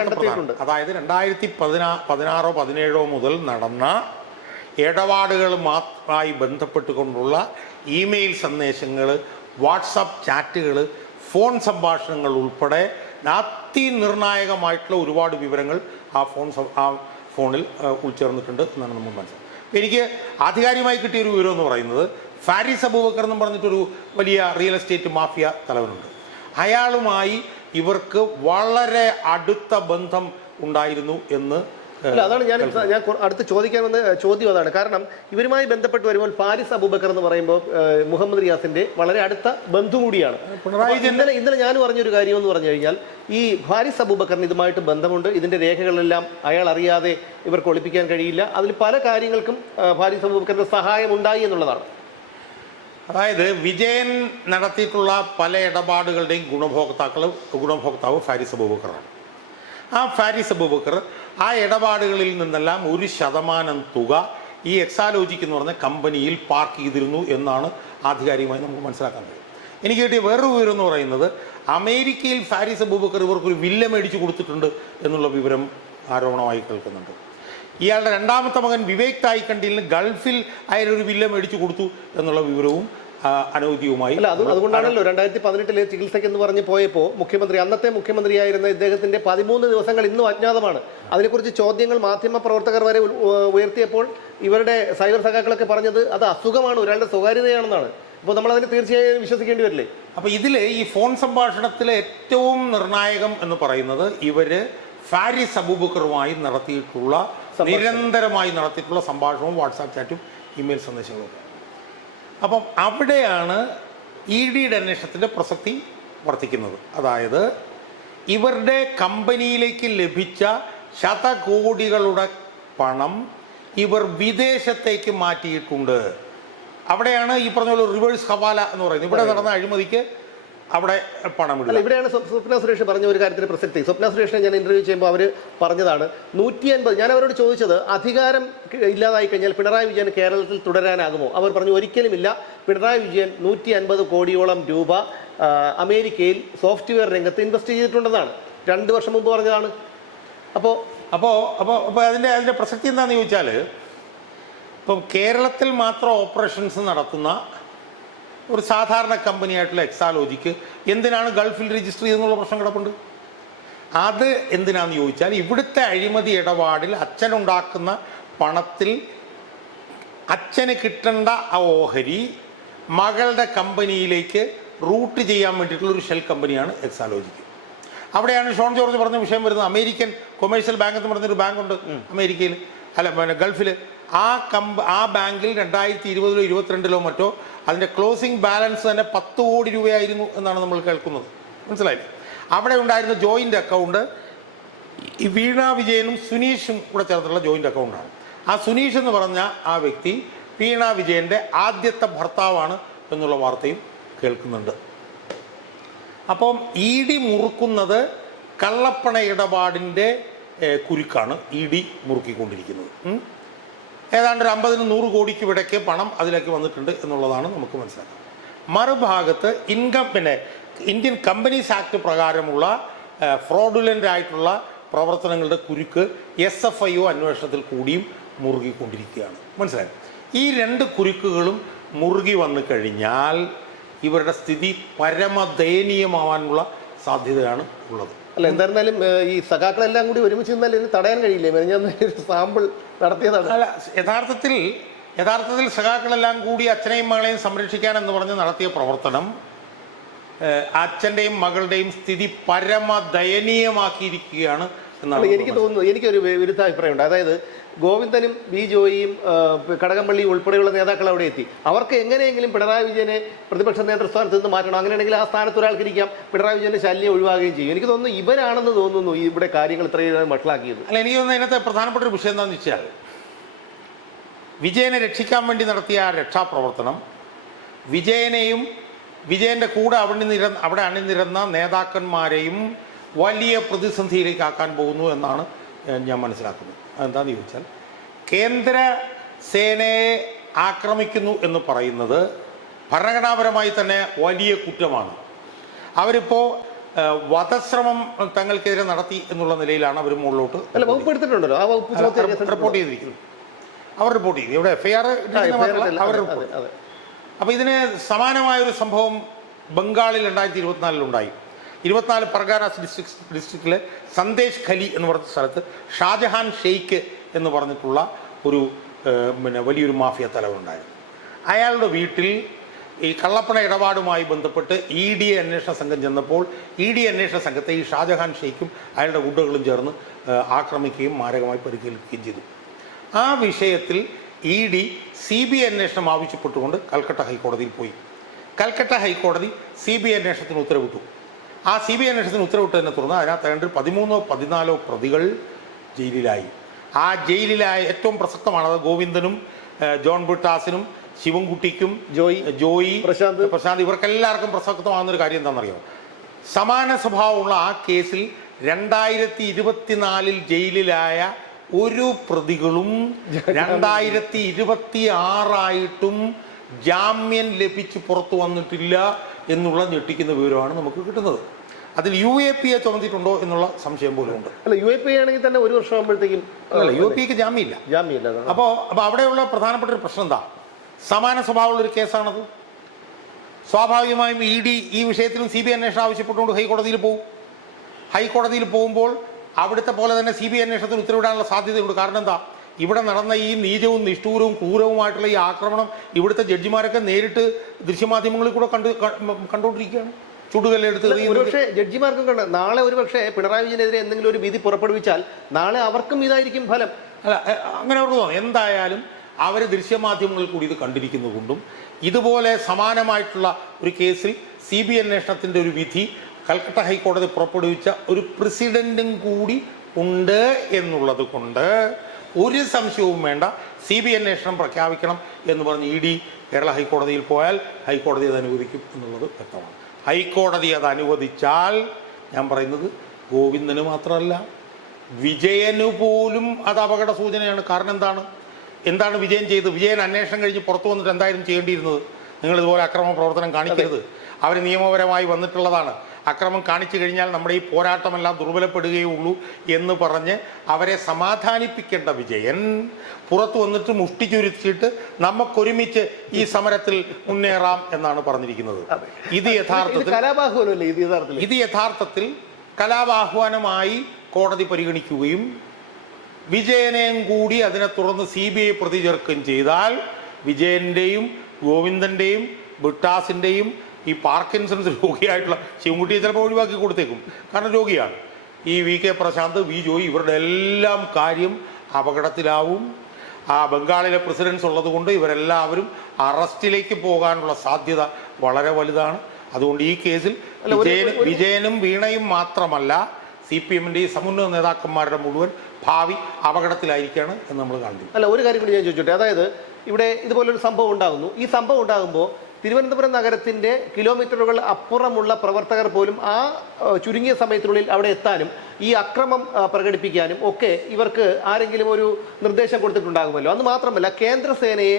കണ്ടെത്തിയിട്ടുണ്ട്. അതായത് 2016-17 മുതൽ നടന്ന ഇടപാടുകളുമായി ബന്ധപ്പെട്ടുകൊണ്ടുള്ള ഇമെയിൽ സന്ദേശങ്ങൾ, വാട്സാപ്പ് ചാറ്റുകൾ, ഫോൺ സംഭാഷണങ്ങൾ ഉൾപ്പെടെ അതിനിർണായകമായിട്ടുള്ള ഒരുപാട് വിവരങ്ങൾ ആ ഫോണിൽ ഉൾച്ചേർന്നിട്ടുണ്ട് എന്നാണ് നമ്മൾ മനസ്സിലാക്കുന്നത്. എനിക്ക് ആധികാരികമായി കിട്ടിയൊരു വിവരം എന്ന് പറയുന്നത്, ഫാരിസ് അബൂബക്കർ എന്ന് പറഞ്ഞിട്ടൊരു വലിയ റിയൽ എസ്റ്റേറ്റ് മാഫിയ തലവനുണ്ട്. അയാളുമായി ഇവർക്ക് വളരെ അടുത്ത ബന്ധം ഉണ്ടായിരുന്നു എന്ന്. അല്ല, അതാണ് ഞാൻ അടുത്ത് ചോദിക്കാൻ വന്ന ചോദ്യം അതാണ്. കാരണം ഇവരുമായി ബന്ധപ്പെട്ട് വരുമ്പോൾ ഫാരിസ് അബൂബക്കർ എന്ന് പറയുമ്പോൾ മുഹമ്മദ് റിയാസിന്റെ വളരെ അടുത്ത ബന്ധു കൂടിയാണ്. ഇന്നലെ ഞാൻ പറഞ്ഞൊരു കാര്യം എന്ന് പറഞ്ഞു കഴിഞ്ഞാൽ, ഈ ഫാരിസ് അബൂബക്കറിന് ഇതുമായിട്ട് ബന്ധമുണ്ട്. ഇതിന്റെ രേഖകളെല്ലാം അയാൾ അറിയാതെ ഇവർക്ക് ഒളിപ്പിക്കാൻ കഴിയില്ല. അതിൽ പല കാര്യങ്ങൾക്കും ഫാരിസ് അബൂബക്കറിന്റെ സഹായം ഉണ്ടായി എന്നുള്ളതാണ്. അതായത് വിജയൻ നടത്തിയിട്ടുള്ള പല ഇടപാടുകളുടെയും ഗുണഭോക്താവ് ഫാരിസ് അബൂബക്കറാണ്. ആ ഫാരിസ് അബൂബക്കർ ആ ഇടപാടുകളിൽ നിന്നെല്ലാം 1% തുക ഈ എക്സാലോജിക് എന്ന് പറഞ്ഞ കമ്പനിയിൽ പാർക്ക് ചെയ്തിരുന്നു എന്നാണ് ആധികാരികമായി നമുക്ക് മനസ്സിലാക്കാൻ കഴിയും. എനിക്ക് കിട്ടിയ വേറൊരു വിവരം എന്ന് പറയുന്നത്, അമേരിക്കയിൽ ഫാരിസ് അബൂബക്കർ ഇവർക്കൊരു വില്ല മേടിച്ചു കൊടുത്തിട്ടുണ്ട് എന്നുള്ള വിവരം ആരോപണമായി കേൾക്കുന്നുണ്ട്. ഇയാളുടെ രണ്ടാമത്തെ മകൻ വിവേക് തായ്ക്കണ്ടിലിന് ഗൾഫിൽ അയാളൊരു വില്ല മേടിച്ചു കൊടുത്തു എന്നുള്ള വിവരവും അനൗദ്യോഗികമായി. അല്ല, അതുകൊണ്ടാണല്ലോ 2018 ചികിത്സയ്ക്ക് എന്ന് പറഞ്ഞ് പോയപ്പോൾ അന്നത്തെ മുഖ്യമന്ത്രിയായിരുന്ന ഇദ്ദേഹത്തിന്റെ 13 ദിവസങ്ങൾ ഇന്നും അജ്ഞാതമാണ്. അതിനെക്കുറിച്ച് ചോദ്യങ്ങൾ മാധ്യമ പ്രവർത്തകർ വരെ ഉയർത്തിയപ്പോൾ ഇവരുടെ സൈബർ സഖാക്കളൊക്കെ പറഞ്ഞത് അത് അസുഖമാണ്, ഒരാളുടെ സ്വകാര്യതയാണെന്നാണ്. അപ്പോൾ നമ്മൾ അതിനെ തീർച്ചയായും വിശ്വസിക്കേണ്ടി വരില്ലേ? അപ്പോൾ ഇതിൽ ഈ ഫോൺ സംഭാഷണത്തിലെ ഏറ്റവും നിർണായകം എന്ന് പറയുന്നത്, ഇവര് ഫാരിസ് അബൂബക്കറുമായി നിരന്തരമായി നടത്തിയിട്ടുള്ള സംഭാഷണവും വാട്സാപ്പ് ചാറ്റും ഇമെയിൽ സന്ദേശങ്ങളും. അപ്പം അവിടെയാണ് EDയുടെ അന്വേഷണത്തിൻ്റെ പ്രസക്തി വർദ്ധിക്കുന്നത്. അതായത് ഇവരുടെ കമ്പനിയിലേക്ക് ലഭിച്ച ശതകോടികളുടെ പണം ഇവർ വിദേശത്തേക്ക് മാറ്റിയിട്ടുണ്ട്. അവിടെയാണ് ഈ പറഞ്ഞ പോലെ റിവേഴ്സ് ഹവാല എന്ന് പറയുന്നത്. ഇവിടെ നടന്ന അഴിമതിക്ക് അവിടെ പണം ഇല്ല. ഇവിടെയാണ് സ്വപ്ന സുരേഷ് പറഞ്ഞ ഒരു കാര്യത്തിന് പ്രസക്തി. സ്വപ്ന സുരേഷിനെ ഞാൻ ഇന്റർവ്യൂ ചെയ്യുമ്പോൾ അവർ പറഞ്ഞതാണ് 150. ഞാൻ അവരോട് ചോദിച്ചത്, അധികാരം ഇല്ലാതായി കഴിഞ്ഞാൽ പിണറായി വിജയൻ കേരളത്തിൽ തുടരാനാകുമോ? അവർ പറഞ്ഞു, ഒരിക്കലുമില്ല. പിണറായി വിജയൻ 150 കോടിയോളം രൂപ അമേരിക്കയിൽ സോഫ്റ്റ്വെയർ രംഗത്ത് ഇൻവെസ്റ്റ് ചെയ്തിട്ടുണ്ടെന്നാണ് 2 വർഷം മുമ്പ് പറഞ്ഞതാണ്. അപ്പോൾ അതിൻ്റെ പ്രസക്തി എന്താണെന്ന് ചോദിച്ചാൽ, ഇപ്പം കേരളത്തിൽ മാത്രം ഓപ്പറേഷൻസ് നടത്തുന്ന ഒരു സാധാരണ കമ്പനിയായിട്ടുള്ള എക്സാലോജിക്ക് എന്തിനാണ് ഗൾഫിൽ രജിസ്റ്റർ ചെയ്തെന്നുള്ള പ്രശ്നം കിടപ്പുണ്ട്. അത് എന്തിനാണെന്ന് ചോദിച്ചാൽ, ഇവിടുത്തെ അഴിമതി ഇടപാടിൽ അച്ഛനുണ്ടാക്കുന്ന പണത്തിൽ അച്ഛന് കിട്ടേണ്ട ആ ഓഹരി മകളുടെ കമ്പനിയിലേക്ക് റൂട്ട് ചെയ്യാൻ വേണ്ടിയിട്ടുള്ള ഒരു ഷെൽ കമ്പനിയാണ് എക്സാലോജിക്ക്. അവിടെയാണ് ഷോൺ ജോർജ് പറഞ്ഞ വിഷയം വരുന്നത്. അമേരിക്കൻ കൊമേഴ്ഷ്യൽ ബാങ്ക് എന്ന് പറഞ്ഞൊരു ബാങ്കുണ്ട് അമേരിക്കയിൽ, ഗൾഫിൽ. ആ ബാങ്കിൽ 2020-ലോ 2022-ലോ മറ്റോ അതിൻ്റെ ക്ലോസിംഗ് ബാലൻസ് തന്നെ 10 കോടി രൂപയായിരുന്നു എന്നാണ് നമ്മൾ കേൾക്കുന്നത്. മനസ്സിലായില്ലേ? അവിടെ ഉണ്ടായിരുന്ന ജോയിൻ്റ് അക്കൗണ്ട് ഈ വീണ വിജയനും സുനീഷും കൂടെ ചേർത്തുള്ള ജോയിൻ്റ് അക്കൗണ്ടാണ്. ആ സുനീഷ് എന്ന് പറഞ്ഞ ആ വ്യക്തി വീണ വിജയൻ്റെ ആദ്യത്തെ ഭർത്താവാണ് എന്നുള്ള വാർത്തയും കേൾക്കുന്നുണ്ട്. അപ്പം ED മുറുക്കുന്നത് കള്ളപ്പണ ഇടപാടിൻ്റെ കുരുക്കാണ് ED മുറുക്കിക്കൊണ്ടിരിക്കുന്നത്. ഏതാണ്ട് ഒരു 50-100 കോടിക്ക് ഇടയ്ക്ക് പണം അതിലേക്ക് വന്നിട്ടുണ്ട് എന്നുള്ളതാണ് നമുക്ക് മനസ്സിലാക്കുന്നത്. മറുഭാഗത്ത് ഇന്ത്യൻ കമ്പനീസ് ആക്ട് പ്രകാരമുള്ള ഫ്രോഡുലൻ്റ് ആയിട്ടുള്ള പ്രവർത്തനങ്ങളുടെ കുരുക്ക് SFIO അന്വേഷണത്തിൽ കൂടിയും മുറുകിക്കൊണ്ടിരിക്കുകയാണ്. മനസ്സിലായി? ഈ 2 കുരുക്കുകളും മുറുകി വന്നു കഴിഞ്ഞാൽ ഇവരുടെ സ്ഥിതി പരമദയനീയമാവാനുള്ള സാധ്യതയാണ് ഉള്ളത്. അല്ല, എന്തായിരുന്നാലും ഈ സഖാക്കളെല്ലാം കൂടി ഒരുമിച്ച് നിന്നാൽ ഇതിന് തടയാൻ കഴിയില്ലേ? ഞാൻ സാമ്പിൾ നടത്തിയതാണ്. അല്ല, യഥാർത്ഥത്തിൽ യഥാർത്ഥത്തിൽ സഖാക്കളെല്ലാം കൂടി അച്ഛനെയും മകളെയും സംരക്ഷിക്കാൻ എന്ന് പറഞ്ഞ് നടത്തിയ പ്രവർത്തനം അച്ഛൻ്റെയും മകളുടെയും സ്ഥിതി പരമദയനീയമാക്കിയിരിക്കുകയാണ് എന്നാണ് എനിക്ക് തോന്നുന്നത്. എനിക്കൊരു വിരുദ്ധ അഭിപ്രായമുണ്ട്. അതായത് ഗോവിന്ദനും ബി ജോയിയും കടകംപള്ളിയും ഉൾപ്പെടെയുള്ള നേതാക്കൾ അവിടെ എത്തി. അവർക്ക് എങ്ങനെയെങ്കിലും പിണറായി വിജയനെ പ്രതിപക്ഷ നേതൃസ്ഥാനത്ത് നിന്ന് മാറ്റണം. അങ്ങനെയാണെങ്കിൽ ആ സ്ഥാനത്ത് ഒരാൾക്ക് ഇരിക്കാം, പിണറായി വിജയന്റെ ശല്യം ഒഴിവാകുകയും ചെയ്യും. എനിക്ക് തോന്നുന്നു ഇവരാണെന്ന് തോന്നുന്നു ഇവിടെ കാര്യങ്ങൾ ഇത്രയും വഷളാക്കിയത്. അല്ല, എനിക്ക് തോന്നുന്നു ഇതിനകത്ത് പ്രധാനപ്പെട്ട ഒരു വിഷയം എന്താണെന്ന് വെച്ചാൽ വിജയനെ രക്ഷിക്കാൻ വേണ്ടി നടത്തിയ ആ രക്ഷാപ്രവർത്തനം വിജയനെയും വിജയൻ്റെ കൂടെ അവിടെ അണിനിരന്ന നേതാക്കന്മാരെയും വലിയ പ്രതിസന്ധിയിലേക്ക് ആക്കാൻ പോകുന്നു എന്നാണ് ഞാൻ മനസ്സിലാക്കുന്നത്. അതെന്താണെന്ന് ചോദിച്ചാൽ കേന്ദ്ര സേനയെ ആക്രമിക്കുന്നു എന്ന് പറയുന്നത് ഭരണഘടനാപരമായി തന്നെ വലിയ കുറ്റമാണ്. അവരിപ്പോൾ വധശ്രമം തങ്ങൾക്കെതിരെ നടത്തി എന്നുള്ള നിലയിലാണ് അവർ മുകളിലോട്ട് എടുത്തിട്ടുണ്ടല്ലോ. ആ റിപ്പോർട്ട് ചെയ്തിരിക്കുന്നത്. അവർ റിപ്പോർട്ട് ചെയ്തു. ഇവിടെ FIR അവർ റിപ്പോർട്ട്. അപ്പോൾ ഇതിന് സമാനമായൊരു സംഭവം ബംഗാളിൽ 2024 ഉണ്ടായി. 24 പർഗാനാസ് ഡിസ്ട്രിക്റ്റിലെ സന്ദേശ് ഖലി എന്ന് പറഞ്ഞ സ്ഥലത്ത് ഷാജഹാൻ ഷെയ്ഖ് എന്ന് പറഞ്ഞിട്ടുള്ള ഒരു വലിയൊരു മാഫിയ തലവനുണ്ടായിരുന്നു. അയാളുടെ വീട്ടിൽ ഈ കള്ളപ്പണ ഇടപാടുമായി ബന്ധപ്പെട്ട് ED അന്വേഷണ സംഘം ചെന്നപ്പോൾ ED അന്വേഷണ സംഘത്തെ ഈ ഷാജഹാൻ ഷെയ്ഖും അയാളുടെ ഗുണ്ടകളും ചേർന്ന് ആക്രമിക്കുകയും മാരകമായി പരിക്കേൽക്കുകയും ചെയ്തു. ആ വിഷയത്തിൽ ED CBI അന്വേഷണം ആവശ്യപ്പെട്ടുകൊണ്ട് കൽക്കട്ട ഹൈക്കോടതിയിൽ പോയി. കൽക്കട്ട ഹൈക്കോടതി CBI അന്വേഷണത്തിന് ഉത്തരവിട്ടു. ആ CBI അന്വേഷണത്തിന് ഉത്തരവിട്ടതിനെ തുടർന്ന് അതിനകത്ത് 13-14 പ്രതികൾ ജയിലിലായി. ആ ജയിലിലായ ഏറ്റവും പ്രസക്തമാണത് ഗോവിന്ദനും ജോൺ ബ്രിട്ടാസിനും ശിവൻകുട്ടിക്കും ജോയി പ്രശാന്ത് ഇവർക്കെല്ലാവർക്കും പ്രസക്തമാകുന്നൊരു കാര്യം എന്താണെന്നറിയാമോ? സമാന സ്വഭാവമുള്ള ആ കേസിൽ 2024 ജയിലിലായ ഒരു പ്രതികളും 2026 ജാമ്യം ലഭിച്ച് പുറത്തു വന്നിട്ടില്ല എന്നുള്ള ഞെട്ടിക്കുന്ന വിവരമാണ് നമുക്ക് കിട്ടുന്നത്. അതിൽ UAPA ചുമത്തിയിട്ടുണ്ടോ എന്നുള്ള സംശയം പോലും ഉണ്ട്. അല്ല, UAPA ആണെങ്കിൽ തന്നെ 1 വർഷം ആകുമ്പോഴത്തേക്കും അല്ല, UAPAക്ക് ജാമ്യമില്ല. അപ്പോൾ അവിടെയുള്ള പ്രധാനപ്പെട്ട ഒരു പ്രശ്നം എന്താ? സമാന സ്വഭാവമുള്ളൊരു കേസാണത്. സ്വാഭാവികമായും ED ഈ വിഷയത്തിലും CBI അന്വേഷണം ആവശ്യപ്പെട്ടുകൊണ്ട് ഹൈക്കോടതിയിൽ പോകും. ഹൈക്കോടതിയിൽ പോകുമ്പോൾ അവിടുത്തെ പോലെ തന്നെ CBI അന്വേഷണത്തിന് ഉത്തരവിടാനുള്ള സാധ്യതയുണ്ട്. കാരണം എന്താ? ഇവിടെ നടന്ന ഈ നീചവും നിഷ്ഠൂരവും ക്രൂരവുമായിട്ടുള്ള ഈ ആക്രമണം ഇവിടുത്തെ ജഡ്ജിമാരൊക്കെ നേരിട്ട് ദൃശ്യമാധ്യമങ്ങളിൽ കൂടെ കണ്ടുകൊണ്ടിരിക്കുകയാണ്. ചുടുകല്ലെടുത്ത് ഒരുപക്ഷെ ജഡ്ജിമാർക്കും കണ്ട് നാളെ ഒരുപക്ഷെ പിണറായി വിജയനെതിരെ എന്തെങ്കിലും ഒരു വിധി പുറപ്പെടുവിച്ചാൽ നാളെ അവർക്കും ഇതായിരിക്കും ഫലം. അല്ല, അങ്ങനെ അവർക്ക് തോന്നുന്നു. എന്തായാലും അവർ ദൃശ്യമാധ്യമങ്ങളിൽ കൂടി ഇത് കണ്ടിരിക്കുന്നതുകൊണ്ടും ഇതുപോലെ സമാനമായിട്ടുള്ള ഒരു കേസിൽ CBI അന്വേഷണത്തിൻ്റെ ഒരു വിധി കൽക്കട്ട ഹൈക്കോടതി പുറപ്പെടുവിച്ച ഒരു പ്രസിഡന്റും കൂടി ഉണ്ട് എന്നുള്ളത് കൊണ്ട് ഒരു സംശയവും വേണ്ട, CBI അന്വേഷണം പ്രഖ്യാപിക്കണം എന്ന് പറഞ്ഞ് ED കേരള ഹൈക്കോടതിയിൽ പോയാൽ ഹൈക്കോടതി അത് അനുവദിക്കും എന്നുള്ളത് വ്യക്തമാണ്. ഹൈക്കോടതി അത് അനുവദിച്ചാൽ ഞാൻ പറയുന്നത് ഗോവിന്ദന് മാത്രമല്ല വിജയന് പോലും അത് അപകട സൂചനയാണ്. കാരണം എന്താണ് വിജയൻ ചെയ്തത്? വിജയൻ അന്വേഷണം കഴിഞ്ഞ് പുറത്തു വന്നിട്ട് എന്തായാലും ചെയ്യേണ്ടിയിരുന്നത്? നിങ്ങളിതുപോലെ അക്രമ പ്രവർത്തനം കാണിക്കരുത്, അവർ നിയമപരമായി വന്നിട്ടുള്ളതാണ്, അക്രമം കാണിച്ചു കഴിഞ്ഞാൽ നമ്മുടെ ഈ പോരാട്ടമെല്ലാം ദുർബലപ്പെടുകയുള്ളൂ എന്ന് പറഞ്ഞ് അവരെ സമാധാനിപ്പിക്കേണ്ട വിജയൻ പുറത്തു വന്നിട്ട് മുഷ്ടി ചുരുത്തിയിട്ട് നമുക്കൊരുമിച്ച് ഈ സമരത്തിൽ മുന്നേറാം എന്നാണ് പറഞ്ഞിരിക്കുന്നത്. ഇത് യഥാർത്ഥത്തിൽ കലാപാഹ്വാനമായി കോടതി പരിഗണിക്കുകയും വിജയനെയും കൂടി അതിനെ തുടർന്ന് CBI പ്രതി ചേർക്കുകയും ചെയ്താൽ വിജയൻ്റെയും ഗോവിന്ദൻ്റെയും ബ്രിട്ടാസിൻ്റെയും ഈ പാർക്കിൻസൺസ് രോഗിയായിട്ടുള്ള ശിവൻകുട്ടിയെ ചിലപ്പോൾ ഒഴിവാക്കി കൊടുത്തേക്കും, കാരണം രോഗിയാണ്. ഈ VK പ്രശാന്ത്, V ജോയി ഇവരുടെ എല്ലാം കാര്യം അപകടത്തിലാവും. ആ ബംഗാളിലെ പ്രസിഡൻസ് ഉള്ളത് കൊണ്ട് ഇവരെല്ലാവരും അറസ്റ്റിലേക്ക് പോകാനുള്ള സാധ്യത വളരെ വലുതാണ്. അതുകൊണ്ട് ഈ കേസിൽ വിജയനും വീണയും മാത്രമല്ല CPM-ൻ്റെ ഈ സമുന്നത നേതാക്കന്മാരുടെ മുഴുവൻ ഭാവി അപകടത്തിലായിരിക്കുകയാണ് എന്ന് നമ്മൾ കാണുന്നു. അല്ല, ഒരു കാര്യം കൂടി ഞാൻ ചോദിച്ചോട്ടെ. അതായത് ഇവിടെ ഇതുപോലൊരു സംഭവം ഉണ്ടാകുന്നു. ഈ സംഭവം ഉണ്ടാകുമ്പോൾ തിരുവനന്തപുരം നഗരത്തിൻ്റെ കിലോമീറ്ററുകൾ അപ്പുറമുള്ള പ്രവർത്തകർ പോലും ആ ചുരുങ്ങിയ സമയത്തിനുള്ളിൽ അവിടെ എത്താനും ഈ അക്രമം പ്രകടിപ്പിക്കാനും ഒക്കെ ഇവർക്ക് ആരെങ്കിലും ഒരു നിർദ്ദേശം കൊടുത്തിട്ടുണ്ടാകുമല്ലോ. അത് മാത്രമല്ല, കേന്ദ്രസേനയെ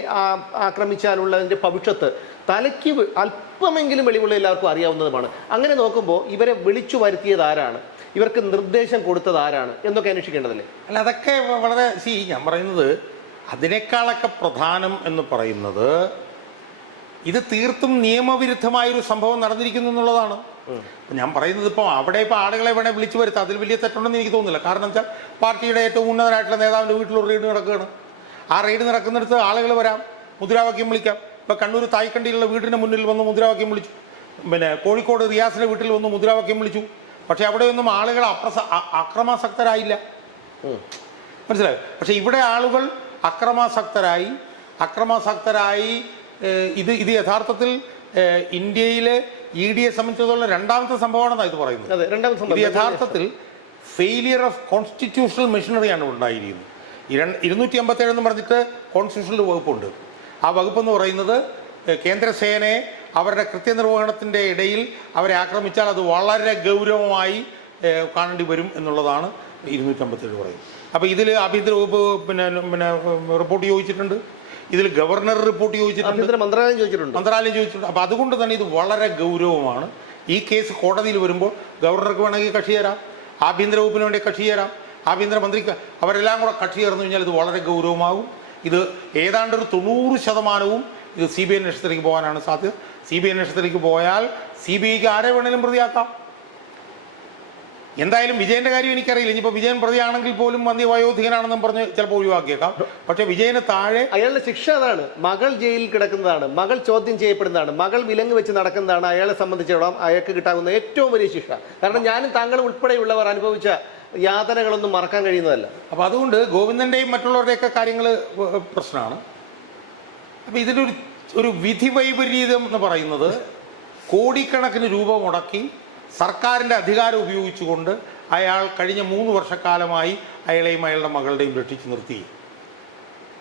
ആക്രമിച്ചാലുള്ളതിൻ്റെ ഭവിഷ്യത്ത് തലയ്ക്ക് അല്പമെങ്കിലും വെളിവുള്ള എല്ലാവർക്കും അറിയാവുന്നതുമാണ്. അങ്ങനെ നോക്കുമ്പോൾ ഇവരെ വിളിച്ചു വരുത്തിയത് ആരാണ്, ഇവർക്ക് നിർദ്ദേശം കൊടുത്തത് ആരാണ് എന്നൊക്കെ അന്വേഷിക്കേണ്ടതല്ലേ? അല്ല, അതൊക്കെ വളരെ ഞാൻ പറയുന്നത് അതിനേക്കാളൊക്കെ പ്രധാനം എന്ന് പറയുന്നത് ഇത് തീർത്തും നിയമവിരുദ്ധമായൊരു സംഭവം നടന്നിരിക്കുന്നു എന്നുള്ളതാണ്. ഞാൻ പറയുന്നത് അവിടെ ആളുകളെ വേണേൽ വിളിച്ചു വരുത്താം, അതിൽ വലിയ തെറ്റുണ്ടെന്ന് എനിക്ക് തോന്നുന്നില്ല. കാരണം വെച്ചാൽ പാർട്ടിയുടെ ഏറ്റവും ഉന്നതനായിട്ടുള്ള നേതാവിൻ്റെ വീട്ടിലൊരു റെയ്ഡ് നടക്കുകയാണ്. ആ റെയ്ഡ് നടക്കുന്നിടത്ത് ആളുകൾ വരാം, മുദ്രാവാക്യം വിളിക്കാം. ഇപ്പോൾ കണ്ണൂർ തായ്ക്കണ്ടിയിലുള്ള വീടിന് മുന്നിൽ വന്ന് മുദ്രാവാക്യം വിളിച്ചു, പിന്നെ കോഴിക്കോട് റിയാസിൻ്റെ വീട്ടിൽ വന്ന് മുദ്രാവാക്യം വിളിച്ചു. പക്ഷേ അവിടെയൊന്നും ആളുകൾ അക്രമാസക്തരായില്ല, മനസ്സിലായോ? പക്ഷേ ഇവിടെ ആളുകൾ അക്രമാസക്തരായി ഇത് യഥാർത്ഥത്തിൽ ഇന്ത്യയിലെ EDയെ സംബന്ധിച്ചിടത്തോളം രണ്ടാമത്തെ സംഭവമാണെന്നാണ് ഇത് പറയുന്നത്. ഇത് യഥാർത്ഥത്തിൽ ഫെയിലിയർ ഓഫ് കോൺസ്റ്റിറ്റ്യൂഷണൽ മെഷീനറിയാണ് ഉണ്ടായിരിക്കുന്നത്. 257 എന്ന് പറഞ്ഞിട്ട് കോൺസ്റ്റിറ്റ്യൂഷണൽ വകുപ്പുണ്ട്. ആ വകുപ്പെന്ന് പറയുന്നത് കേന്ദ്രസേനയെ അവരുടെ കൃത്യനിർവഹണത്തിൻ്റെ ഇടയിൽ അവരെ ആക്രമിച്ചാൽ അത് വളരെ ഗൗരവമായി കാണേണ്ടി വരും എന്നുള്ളതാണ് 257 പറയുന്നത്. അപ്പോൾ ഇതിൽ ആഭ്യന്തര വകുപ്പ് പിന്നെ റിപ്പോർട്ട് ചോദിച്ചിട്ടുണ്ട്, ഇതിൽ ഗവർണർ റിപ്പോർട്ട് ചോദിച്ചിട്ടുണ്ട്, മന്ത്രാലയം ചോദിച്ചിട്ടുണ്ട്. അപ്പോൾ അതുകൊണ്ട് തന്നെ ഇത് വളരെ ഗൗരവമാണ്. ഈ കേസ് കോടതിയിൽ വരുമ്പോൾ ഗവർണർക്ക് വേണമെങ്കിൽ കക്ഷി ചേരാം, ആഭ്യന്തര വകുപ്പിന് വേണ്ടി കക്ഷി ചേരാം, ആഭ്യന്തരമന്ത്രിക്ക്, അവരെല്ലാം കൂടെ കക്ഷി ചേർന്ന് കഴിഞ്ഞാൽ ഇത് വളരെ ഗൗരവമാകും. ഇത് ഏതാണ്ട് ഒരു 90% ഇത് CBI അന്വേഷണത്തിലേക്ക് പോകാനാണ് സാധ്യത. CBI അന്വേഷണത്തിലേക്ക് പോയാൽ CBIക്ക് ആരെ വേണേലും പ്രതിയാക്കാം. എന്തായാലും വിജയൻ്റെ കാര്യം എനിക്കറിയില്ല. ഇനിയിപ്പോൾ വിജയൻ പ്രതിയാണെങ്കിൽ പോലും വയോധികനാണെന്നും പറഞ്ഞ് ചിലപ്പോൾ ഒഴിവാക്കിയേക്കാം. പക്ഷേ വിജയന് താഴെ അയാളുടെ ശിക്ഷ അതാണ്. മകൾ ജയിലിൽ കിടക്കുന്നതാണ്, മകൾ ചോദ്യം ചെയ്യപ്പെടുന്നതാണ്, മകൾ വിലങ്ങ് വെച്ച് നടക്കുന്നതാണ് അയാളെ സംബന്ധിച്ചിടത്തോളം അയാൾക്ക് കിട്ടാവുന്ന ഏറ്റവും വലിയ ശിക്ഷ. കാരണം ഞാനും താങ്കളും ഉൾപ്പെടെയുള്ളവർ അനുഭവിച്ച യാതനകളൊന്നും മറക്കാൻ കഴിയുന്നതല്ല. അപ്പോൾ അതുകൊണ്ട് ഗോവിന്ദൻ്റെയും മറ്റുള്ളവരുടെയൊക്കെ കാര്യങ്ങൾ പ്രശ്നമാണ്. അപ്പോൾ ഇതിലൊരു വിധി വൈപരീത്യം എന്ന് പറയുന്നത് കോടിക്കണക്കിന് രൂപ മുടക്കി സർക്കാരിൻ്റെ അധികാരം ഉപയോഗിച്ചുകൊണ്ട് അയാൾ കഴിഞ്ഞ 3 വർഷക്കാലമായി അയാളെയും അയാളുടെ മകളുടെയും രക്ഷിച്ചു നിർത്തി.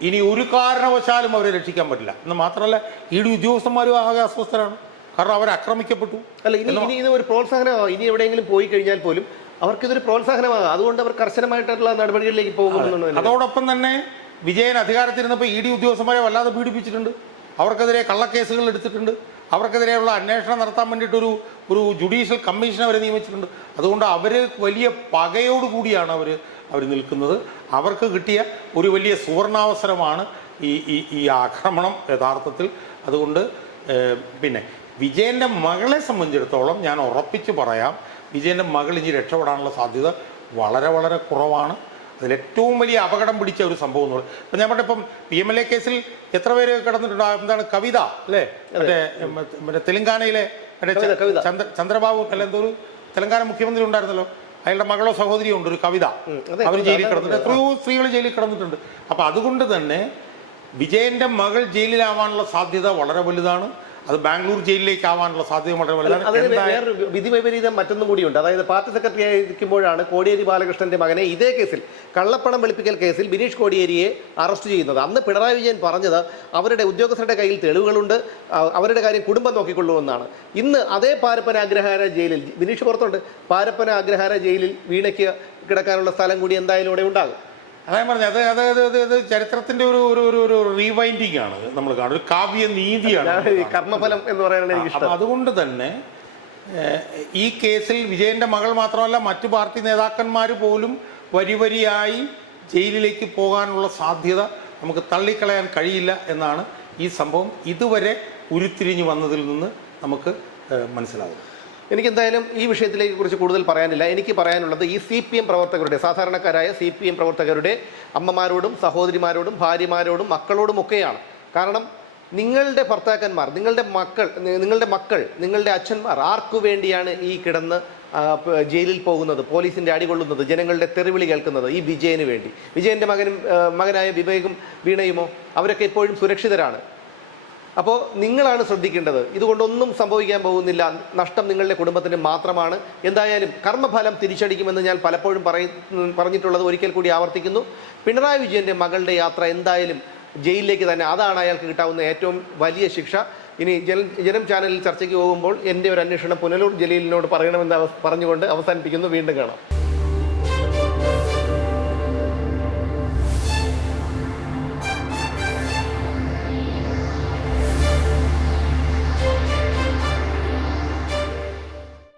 ഇനി ഒരു കാരണവശാലും അവരെ രക്ഷിക്കാൻ പറ്റില്ല എന്ന് മാത്രമല്ല ED ഉദ്യോഗസ്ഥന്മാരും ആകെ അസ്വസ്ഥരാണ്. കാരണം അവർ ആക്രമിക്കപ്പെട്ടു. അല്ല, ഇനി ഇത് ഒരു പ്രോത്സാഹനമാകും. ഇനി എവിടെയെങ്കിലും പോയി കഴിഞ്ഞാൽ പോലും അവർക്കിതൊരു പ്രോത്സാഹനമാകും. അതുകൊണ്ട് അവർ കർശനമായിട്ടുള്ള നടപടികളിലേക്ക് പോകുമെന്നുള്ളത്. അതോടൊപ്പം തന്നെ വിജയൻ അധികാരത്തിരുന്നപ്പോൾ ED ഉദ്യോഗസ്ഥന്മാരെ വല്ലാതെ പീഡിപ്പിച്ചിട്ടുണ്ട്. അവർക്കെതിരെ കള്ളക്കേസുകൾ എടുത്തിട്ടുണ്ട്. അവർക്കെതിരെയുള്ള അന്വേഷണം നടത്താൻ വേണ്ടിയിട്ടൊരു ജുഡീഷ്യൽ കമ്മീഷൻ അവരെ നിയമിച്ചിട്ടുണ്ട്. അതുകൊണ്ട് അവർ വലിയ പകയോടുകൂടിയാണ് അവർ നിൽക്കുന്നത്. അവർക്ക് കിട്ടിയ ഒരു വലിയ സുവർണാവസരമാണ് ഈ ആക്രമണം യഥാർത്ഥത്തിൽ. അതുകൊണ്ട് പിന്നെ വിജയൻ്റെ മകളെ സംബന്ധിച്ചിടത്തോളം ഞാൻ ഉറപ്പിച്ച് പറയാം, വിജയൻ്റെ മകൾ ഇനി രക്ഷപ്പെടാനുള്ള സാധ്യത വളരെ വളരെ കുറവാണ്. അതിലേറ്റവും വലിയ അപകടം പിടിച്ച ഒരു സംഭവം എന്ന് പറയുന്നത് ഇപ്പം ഞാൻ പറഞ്ഞ ഇപ്പം PMLA കേസിൽ എത്ര പേര് കിടന്നിട്ടുണ്ട്? എന്താണ് കവിത അല്ലേ, മറ്റേ തെലങ്കാനയിലെ ചന്ദ്രബാബു അല്ല എന്തോ ഒരു തെലങ്കാന മുഖ്യമന്ത്രി ഉണ്ടായിരുന്നല്ലോ, അയാളുടെ മകളോ സഹോദരിയോ ഉണ്ട്, ഒരു കവിത. അവർ ജയിലിൽ കിടന്നിട്ടുണ്ട്, എത്രയോ സ്ത്രീകൾ ജയിലിൽ കിടന്നിട്ടുണ്ട്. അപ്പം അതുകൊണ്ട് തന്നെ വിജയൻ്റെ മകൾ ജയിലിലാവാനുള്ള സാധ്യത വളരെ വലുതാണ്. അത് ബാംഗ്ലൂർ ജയിലിലേക്ക് ആവാനുള്ള സാധ്യത വളരെ വലുതാണ്. വേറൊരു വിധി വൈപരീതം മറ്റൊന്നും കൂടിയുണ്ട്. അതായത് പാർട്ടി സെക്രട്ടറി ആയിരിക്കുമ്പോഴാണ് കോടിയേരി ബാലകൃഷ്ണന്റെ മകനെ ഇതേ കേസിൽ, കള്ളപ്പണം വെളുപ്പിക്കൽ കേസിൽ ബിനീഷ് കോടിയേരിയെ അറസ്റ്റ് ചെയ്യുന്നത്. അന്ന് പിണറായി വിജയൻ പറഞ്ഞത് അവരുടെ ഉദ്യോഗസ്ഥരുടെ കയ്യിൽ തെളിവുകളുണ്ട്, അവരുടെ കാര്യം കുടുംബം നോക്കിക്കൊള്ളുമെന്നാണ്. ഇന്ന് അതേ പാരപ്പന അഗ്രഹാര ജയിലിൽ, ബിനീഷ് പുറത്തുണ്ട്, പാരപ്പന അഗ്രഹാര ജയിലിൽ വീണയ്ക്ക് കിടക്കാനുള്ള സ്ഥലം കൂടി എന്തായാലും ഇവിടെ ഉണ്ടാകും. അതായത് പറഞ്ഞത് അതായത് ചരിത്രത്തിന്റെ ഒരു റീവൈൻഡിങ് ആണ് നമ്മൾ കാണുന്നത്, ഒരു കാവ്യ നീതിയാണ്, കർമ്മഫലം എന്ന് പറയാനുള്ള. അതുകൊണ്ട് തന്നെ ഈ കേസിൽ വിജയന്റെ മകൾ മാത്രമല്ല മറ്റു പാർട്ടി നേതാക്കന്മാർ പോലും വരിയായി ജയിലിലേക്ക് പോകാനുള്ള സാധ്യത നമുക്ക് തള്ളിക്കളയാൻ കഴിയില്ല എന്നാണ് ഈ സംഭവം ഇതുവരെ ഉരുത്തിരിഞ്ഞു വന്നതിൽ നിന്ന് നമുക്ക് മനസ്സിലാകുന്നത്. എനിക്കെന്തായാലും ഈ വിഷയത്തിലേക്ക് കുറിച്ച് കൂടുതൽ പറയാനില്ല. എനിക്ക് പറയാനുള്ളത് ഈ CPM പ്രവർത്തകരുടെ, സാധാരണക്കാരായ CPM പ്രവർത്തകരുടെ അമ്മമാരോടും സഹോദരിമാരോടും ഭാര്യമാരോടും മക്കളോടും ഒക്കെയാണ്. കാരണം നിങ്ങളുടെ ഭർത്താക്കന്മാർ, നിങ്ങളുടെ മക്കൾ, നിങ്ങളുടെ അച്ഛന്മാർ ആർക്കു വേണ്ടിയാണ് ഈ കിടന്ന് ജയിലിൽ പോകുന്നത്, പോലീസിൻ്റെ അടികൊള്ളുന്നത്, ജനങ്ങളുടെ തെറിവിളി കേൾക്കുന്നത്? ഈ വിജയന് വേണ്ടി. വിജയൻ്റെ മകനായ വിവേകും വീണയുമോ അവരൊക്കെ ഇപ്പോഴും സുരക്ഷിതരാണ്. അപ്പോൾ നിങ്ങളാണ് ശ്രദ്ധിക്കേണ്ടത്. ഇതുകൊണ്ടൊന്നും സംഭവിക്കാൻ പോകുന്നില്ല, നഷ്ടം നിങ്ങളുടെ കുടുംബത്തിന് മാത്രമാണ്. എന്തായാലും കർമ്മഫലം തിരിച്ചടിക്കുമെന്ന് ഞാൻ പലപ്പോഴും പറഞ്ഞിട്ടുള്ളത് ഒരിക്കൽ കൂടി ആവർത്തിക്കുന്നു. പിണറായി വിജയൻ്റെ മകളുടെ യാത്ര എന്തായാലും ജയിലിലേക്ക് തന്നെ, അതാണ് അയാൾക്ക് കിട്ടാവുന്ന ഏറ്റവും വലിയ ശിക്ഷ. ഇനി ജനം ചാനലിൽ ചർച്ചയ്ക്ക് പോകുമ്പോൾ എൻ്റെ ഒരു അന്വേഷണം പുനലൂർ ജലീലിനോട് പറയണമെന്ന് പറഞ്ഞുകൊണ്ട് അവസാനിപ്പിക്കുന്നു. വീണ്ടും കാണാം.